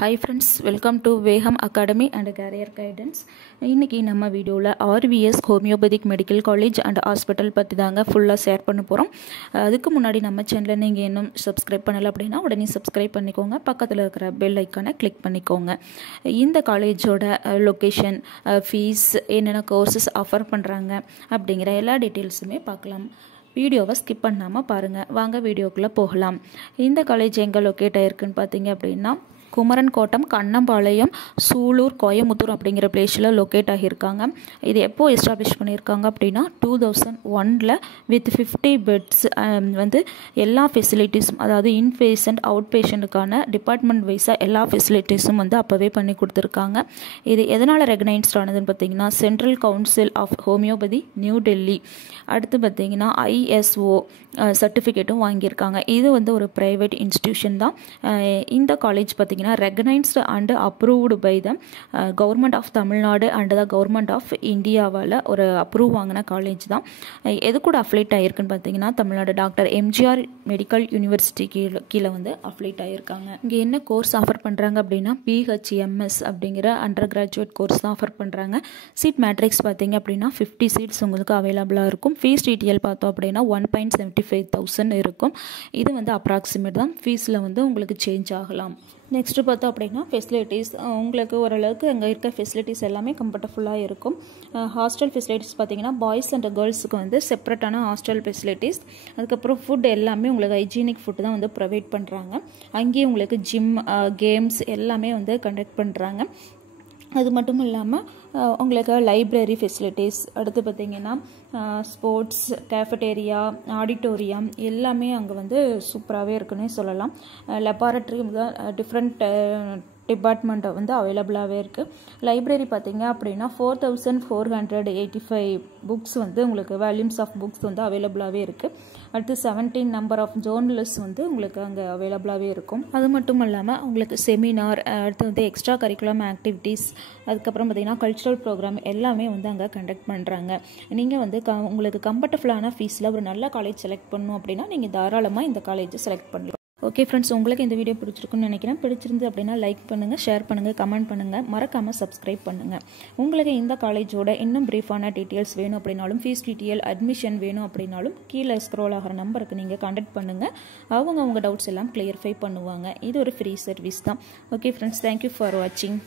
Hi friends, welcome to Veham Academy and Career Guidance. இன்னைக்கு நம்ம வீடியோவில் RVS homeopathic medical college and hospital பற்றி தாங்க ஃபுல்லாக ஷேர் பண்ண போகிறோம். அதுக்கு முன்னாடி நம்ம சேனலை நீங்கள் இன்னும் சப்ஸ்கிரைப் பண்ணலை அப்படின்னா உடனே சப்ஸ்கிரைப் பண்ணிக்கோங்க. பக்கத்தில் இருக்கிற பெல் ஐக்கானை கிளிக் பண்ணிக்கோங்க. இந்த காலேஜோட லொக்கேஷன், ஃபீஸ், என்னென்ன கோர்சஸ் ஆஃபர் பண்ணுறாங்க அப்படிங்கிற எல்லா டீட்டெயில்ஸுமே பார்க்கலாம். வீடியோவை ஸ்கிப் பண்ணாமல் பாருங்கள். வாங்க வீடியோக்குள்ளே போகலாம். இந்த காலேஜ் எங்கே லொக்கேட் ஆகிருக்குன்னு பார்த்தீங்க அப்படின்னா குமரன் கோட்டம், கண்ணம்பாளையம், சூலூர், கோயமுத்தூர் அப்படிங்கிற பிளேஸில் லொக்கேட் ஆகியிருக்காங்க. இது எப்போது எஸ்டாப்ளிஷ் பண்ணியிருக்காங்க அப்படின்னா 2001 வித் 50 பெட்ஸ் வந்து எல்லா ஃபெசிலிட்டிஸும், அதாவது இன்பேஷண்ட் அவுட் பேஷண்ட்டுக்கான டிபார்ட்மெண்ட் வைஸாக எல்லா ஃபெசிலிட்டிஸும் வந்து அப்போவே பண்ணி கொடுத்துருக்காங்க. இது எதனால் ரெகனைஸ்ட் ஆனதுன்னு பார்த்தீங்கன்னா Central Council of Homoeopathy, New Delhi. அடுத்து பார்த்தீங்கன்னா ISO சர்டிஃபிகேட்டும் வாங்கியிருக்காங்க. இது வந்து ஒரு ப்ரைவேட் இன்ஸ்டிடியூஷன் தான். இந்த காலேஜ் பார்த்தீங்கன்னா recognised and approved by the government of Tamil Nadu and the government of இந்தியாவால் ஒரு அப்ரூவ் வாங்கின காலேஜ் தான். எது கூட அஃப்லேட் ஆகிருக்குன்னு பார்த்தீங்கன்னா Tamil Nadu doctor MGR medical university கீழே வந்து அஃப்லேட் ஆகியிருக்காங்க. இங்கே என்ன கோர்ஸ் ஆஃபர் பண்ணுறாங்க அப்படின்னா PHMS அப்படிங்கிற அண்டர் கிராஜுவேட் கோர்ஸ் தான் ஆஃபர் பண்ணுறாங்க. சீட் மேட்ரிக்ஸ் பார்த்தீங்க அப்படின்னா 50 சீட்ஸ் உங்களுக்கு அவைலபிளாக இருக்கும். ஃபீஸ் டீட்டெயில் பார்த்தோம் அப்படின்னா 1.75,000 இருக்கும். இது வந்து அப்ராக்சிமேட் தான். ஃபீஸில் வந்து உங்களுக்கு சேஞ்ச் ஆகலாம். நெக்ஸ்ட்டு பார்த்தோம் அப்படின்னா ஃபெசிலிட்டிஸ், உங்களுக்கு ஓரளவுக்கு அங்கே இருக்க ஃபெசிலிட்டிஸ் எல்லாமே கம்ஃபர்டபுளாக இருக்கும். ஹாஸ்டல் ஃபெசிலிட்டிஸ் பார்த்தீங்கன்னா பாய்ஸ் அண்ட் கேர்ள்ஸுக்கு வந்து செப்பரேட்டான ஹாஸ்டல் ஃபெசிலிட்டிஸ். அதுக்கப்புறம் ஃபுட் எல்லாமே உங்களுக்கு ஹைஜீனிக் ஃபுட்டு தான் வந்து ப்ரொவைட் பண்ணுறாங்க. அங்கேயே உங்களுக்கு ஜிம், கேம்ஸ் எல்லாமே வந்து கண்டக்ட் பண்ணுறாங்க. அது மட்டும் இல்லாமல் உங்களுக்கு லைப்ரரி ஃபெசிலிட்டிஸ், அடுத்து பார்த்திங்கன்னா ஸ்போர்ட்ஸ், கேஃபட்டேரியா, ஆடிட்டோரியம் எல்லாமே அங்கே வந்து சூப்பராகவே இருக்குன்னே சொல்லலாம். லெபார்ட்ரி டிஃப்ரெண்ட் டிபார்ட்மெண்ட்டை வந்து அவைலபிளாகவே இருக்குது. லைப்ரரி பார்த்திங்க அப்படின்னா 4485 புக்ஸ் வந்து உங்களுக்கு வால்யூம்ஸ் ஆஃப் புக்ஸ் வந்து அவைலபிளாகவே இருக்குது. அடுத்து 17 நம்பர் ஆஃப் ஜேர்னலிஸ்ட் வந்து உங்களுக்கு அங்கே அவைலபிளாகவே இருக்கும். அது மட்டும் இல்லாமல் உங்களுக்கு செமினார், அடுத்து வந்து எக்ஸ்ட்ரா கரிக்குலம் ஆக்டிவிட்டீஸ், அதுக்கப்புறம் பார்த்திங்கன்னா கல்ச்சுரல் ப்ரோக்ராம் எல்லாமே வந்து அங்கே கண்டக்ட் பண்ணுறாங்க. நீங்கள் வந்து உங்களுக்கு கம்ஃபர்டபுளான ஃபீஸில் ஒரு நல்ல காலேஜ் செலக்ட் பண்ணணும் அப்படின்னா நீங்கள் தாராளமாக இந்த காலேஜை செலக்ட் பண்ணலாம். ஓகே ஃப்ரெண்ட்ஸ், உங்களுக்கு இந்த வீடியோ பிடிச்சிருக்குன்னு நினைக்கிறேன். பிடிச்சிருந்து அப்படின்னா லைக் பண்ணுங்கள், ஷேர் பண்ணுங்கள், கமெண்ட் பண்ணுங்கள், மறக்காமல் சப்ஸ்கிரைப் பண்ணுங்கள். உங்களுக்கு இந்த காலேஜோட இன்னும் ப்ரீஃபான டீட்டெயில்ஸ் வேணும் அப்படின்னாலும், ஃபீஸ் டீட்டெயில், அட்மிஷன் வேணும் அப்படின்னாலும் கீழே ஸ்க்ரோல் ஆகிற நம்பருக்கு நீங்கள் கான்டாக்ட் பண்ணுங்கள். அவங்க டவுட்ஸ் எல்லாம் கிளியர்ஃபை பண்ணுவாங்க. இது ஒரு ஃப்ரீ சர்வீஸ் தான். ஓகே ஃப்ரெண்ட்ஸ், தேங்க்யூ ஃபார் வாட்சிங்.